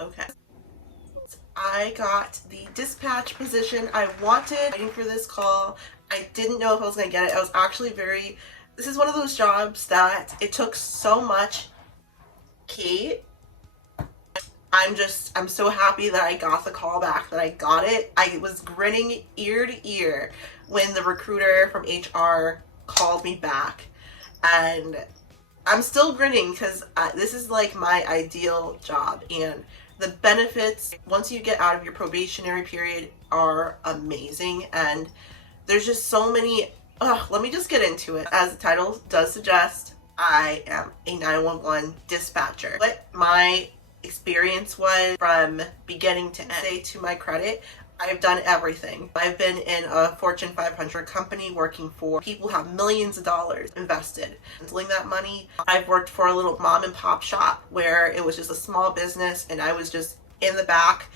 Okay. I got the dispatch position I wanted. Waiting for this call. I didn't know if I was going to get it. I was actually this is one of those jobs that it took so much. Kate, I'm so happy that I got the call back, that I got it. I was grinning ear to ear when the recruiter from HR called me back. And I'm still grinning because this is like my ideal job, and the benefits once you get out of your probationary period are amazing. And there's just so many. Let me just get into it. As the title does suggest, I am a 911 dispatcher. What my experience was from beginning to end, say to my credit, I've done everything. I've been in a Fortune 500 company working for people who have millions of dollars invested. Handling that money, I've worked for a little mom and pop shop where it was just a small business and I was just in the back,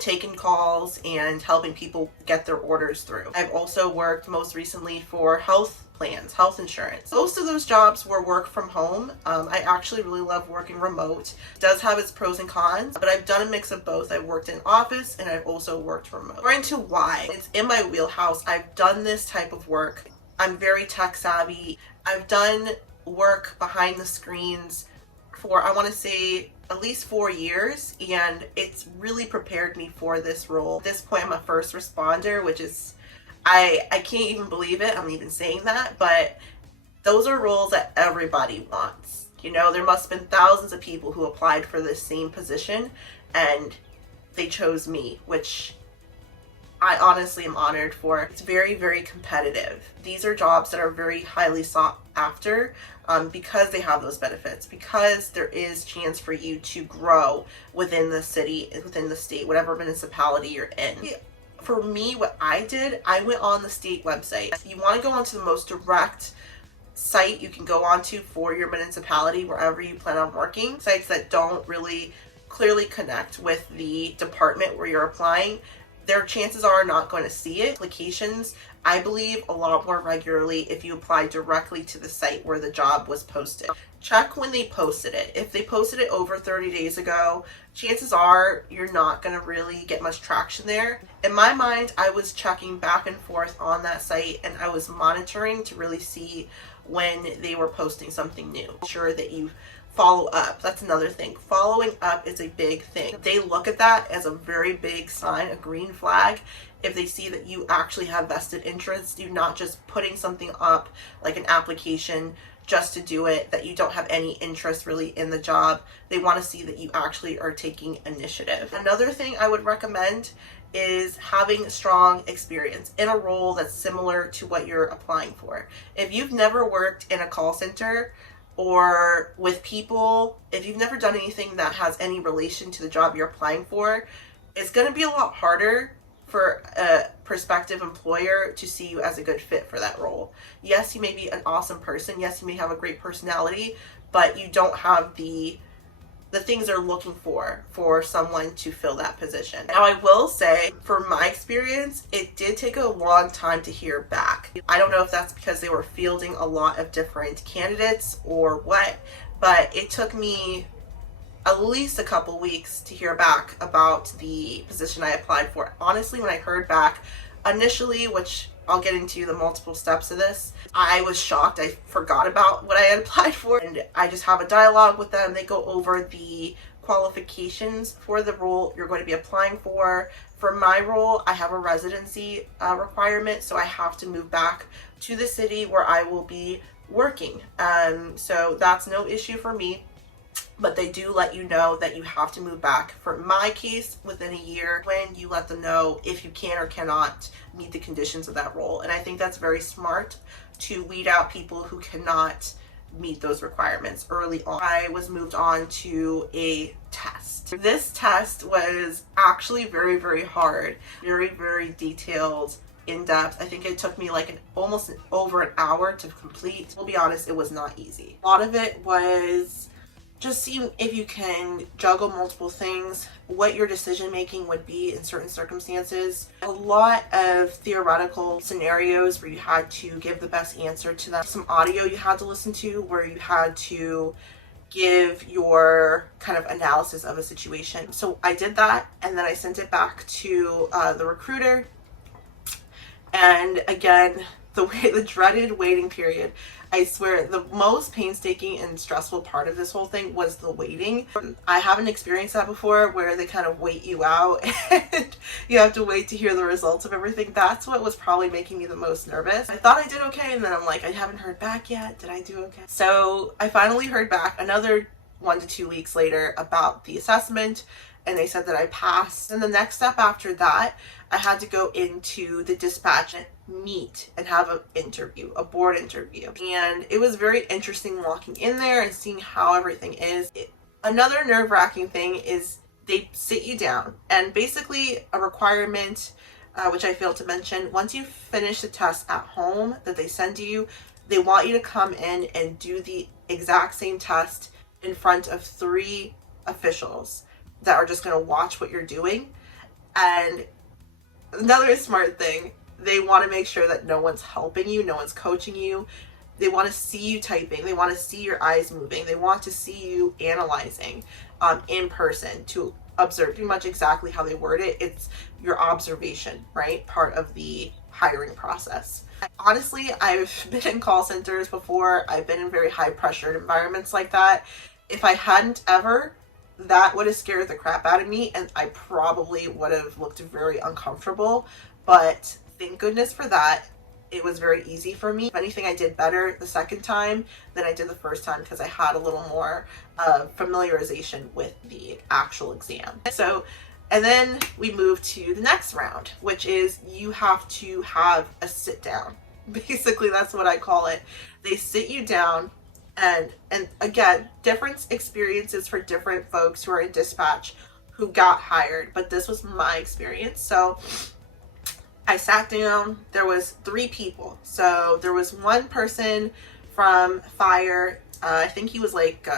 taking calls and helping people get their orders through. I've also worked most recently for health plans, health insurance. Most of those jobs were work from home. I actually really love working remote. It does have its pros and cons, but I've done a mix of both. I've worked in office and I've also worked remote. According to why, it's in my wheelhouse. I've done this type of work. I'm very tech savvy. I've done work behind the screens for, I want to say, at least 4 years, and it's really prepared me for this role. At this point, I'm a first responder, which is, I can't even believe it. I'm even saying that, but those are roles that everybody wants. There must have been thousands of people who applied for this same position, and they chose me, which I honestly am honored for. It's very, very competitive. These are jobs that are very highly sought after because they have those benefits, because there is chance for you to grow within the city, within the state, whatever municipality you're in. For me, what I did, I went on the state website. If you want to go onto the most direct site you can go onto for your municipality, wherever you plan on working, sites that don't really clearly connect with the department where you're applying, their chances are not going to see it. Applications, I believe, a lot more regularly if you apply directly to the site where the job was posted. Check when they posted it. If they posted it over 30 days ago, chances are you're not going to really get much traction there. In my mind, I was checking back and forth on that site and I was monitoring to really see when they were posting something new. Sure that you follow up. That's another thing. Following up is a big thing. They look at that as a very big sign, a green flag. If they see that you actually have vested interest, you're not just putting something up like an application just to do it, that you don't have any interest really in the job. They want to see that you actually are taking initiative. Another thing I would recommend is having strong experience in a role that's similar to what you're applying for. If you've never worked in a call center or with people, if you've never done anything that has any relation to the job you're applying for, it's going to be a lot harder for a prospective employer to see you as a good fit for that role. Yes, you may be an awesome person. Yes, you may have a great personality, but you don't have the things they're looking for someone to fill that position. Now, I will say, from my experience, it did take a long time to hear back. I don't know if that's because they were fielding a lot of different candidates or what, but it took me at least a couple weeks to hear back about the position I applied for. Honestly, when I heard back initially, which I'll get into the multiple steps of this, I was shocked. I forgot about what I had applied for, and I just have a dialogue with them. They go over the qualifications for the role you're going to be applying for. For my role, I have a residency requirement, so I have to move back to the city where I will be working. So that's no issue for me. But they do let you know that you have to move back, for my case, within a year, when you let them know if you can or cannot meet the conditions of that role. And I think that's very smart to weed out people who cannot meet those requirements early on. I was moved on to a test. This test was actually very, very hard, very, very detailed, in depth. I think it took me like almost over an hour to complete. I'll be honest, it was not easy. A lot of it was just seeing if you can juggle multiple things, what your decision making would be in certain circumstances. A lot of theoretical scenarios where you had to give the best answer to them. Some audio you had to listen to where you had to give your kind of analysis of a situation. So I did that, and then I sent it back to the recruiter. And again, the dreaded waiting period. I swear, the most painstaking and stressful part of this whole thing was the waiting. I haven't experienced that before, where they kind of wait you out and you have to wait to hear the results of everything. That's what was probably making me the most nervous. I thought I did okay, and then I'm like, I haven't heard back yet. Did I do okay? So I finally heard back another 1 to 2 weeks later about the assessment, and they said that I passed. And the next step after that, I had to go into the dispatch and meet and have an interview, a board interview. And it was very interesting walking in there and seeing how everything is. Another nerve-wracking thing is they sit you down, and basically a requirement, which I failed to mention, once you finish the test at home that they send you, they want you to come in and do the exact same test in front of 3 officials that are just going to watch what you're doing. And another smart thing, they want to make sure that no one's helping you, no one's coaching you. They want to see you typing. They want to see your eyes moving. They want to see you analyzing in person to observe pretty much exactly how they word it. It's your observation, right? Part of the hiring process. Honestly, I've been in call centers before. I've been in very high pressured environments like that. If I hadn't ever, that would have scared the crap out of me, and I probably would have looked very uncomfortable. But thank goodness for that. It was very easy for me. If anything, I did better the second time than I did the first time because I had a little more familiarization with the actual exam. So, and then we move to the next round, which is you have to have a sit down. Basically, that's what I call it. They sit you down, and again, different experiences for different folks who are in dispatch who got hired, but this was my experience. So I sat down. There was 3 people. So there was one person from fire. I think he was like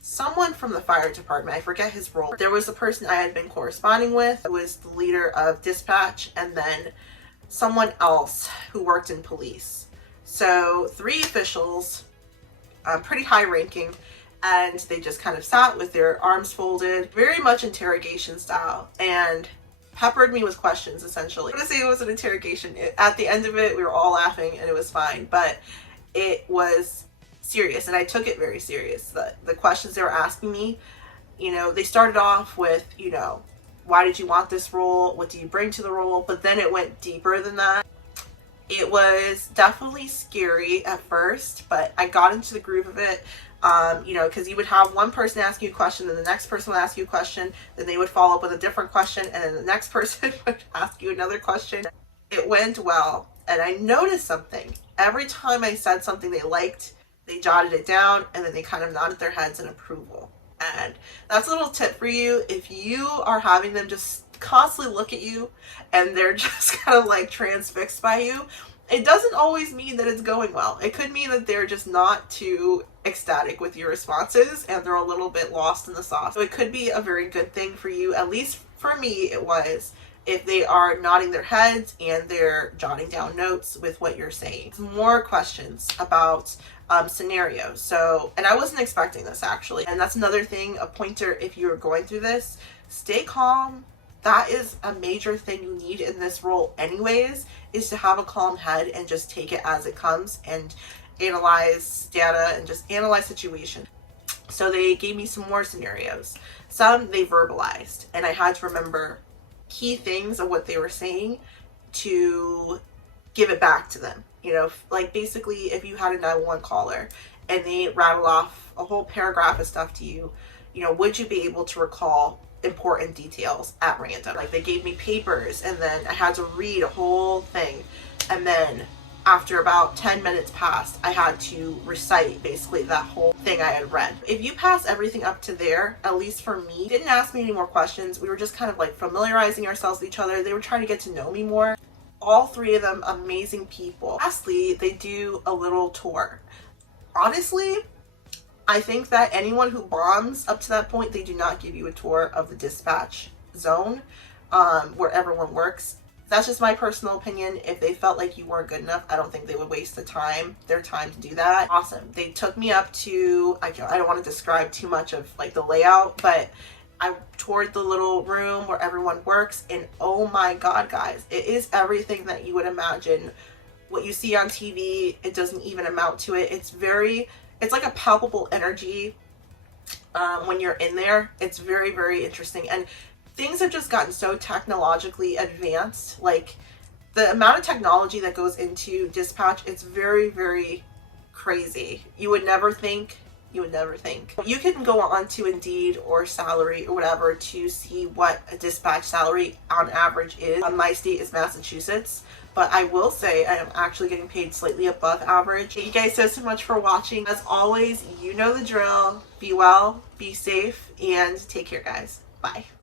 someone from the fire department. I forget his role. There was the person I had been corresponding with, who was the leader of dispatch, and then someone else who worked in police. So 3 officials, pretty high ranking, and they just kind of sat with their arms folded, very much interrogation style, and peppered me with questions, essentially. I'm gonna say it was an interrogation. At the end of it, we were all laughing and it was fine, but it was serious, and I took it very serious. The questions they were asking me, you know, they started off with, you know, why did you want this role? What do you bring to the role? But then it went deeper than that. It was definitely scary at first, but I got into the groove of it. You know, because you would have one person ask you a question, then the next person would ask you a question, then they would follow up with a different question, and then the next person would ask you another question. It went well, and I noticed something. Every time I said something they liked, they jotted it down, and then they kind of nodded their heads in approval. And that's a little tip for you. If you are having them just constantly look at you and they're just kind of like transfixed by you, it doesn't always mean that it's going well. It could mean that they're just not too ecstatic with your responses and they're a little bit lost in the sauce. So it could be a very good thing for you, at least for me it was, if they are nodding their heads and they're jotting down notes with what you're saying. More questions about scenarios. So, and I wasn't expecting this actually. And that's another thing, a pointer if you're going through this, stay calm. That is a major thing you need in this role anyways, is to have a calm head and just take it as it comes and analyze data and just analyze situation. So they gave me some more scenarios. Some they verbalized, and I had to remember key things of what they were saying to give it back to them. You know, like basically if you had a 911 caller and they rattle off a whole paragraph of stuff to you, you know, would you be able to recall important details at random? Like they gave me papers and then I had to read a whole thing, and then after about 10 minutes passed, I had to recite basically that whole thing I had read. If you pass everything up to there, at least for me, didn't ask me any more questions. We were just kind of like familiarizing ourselves with each other. They were trying to get to know me more. All 3 of them amazing people. Lastly, they do a little tour. Honestly, I think that anyone who bonds up to that point, they do not give you a tour of the dispatch zone where everyone works. That's just my personal opinion. If they felt like you weren't good enough, I don't think they would waste their time to do that. Awesome. They took me up to, I don't want to describe too much of like the layout, but I toured the little room where everyone works, and oh my God, guys, it is everything that you would imagine. What you see on TV, it doesn't even amount to it. It's like a palpable energy when you're in there. It's very, very interesting. And things have just gotten so technologically advanced. Like the amount of technology that goes into dispatch, it's very, very crazy. You would never think. You can go on to Indeed or Salary or whatever to see what a dispatch salary on average is. My state is Massachusetts, but I will say I am actually getting paid slightly above average. Thank you guys so much for watching. As always, you know the drill. Be well, be safe, and take care, guys. Bye.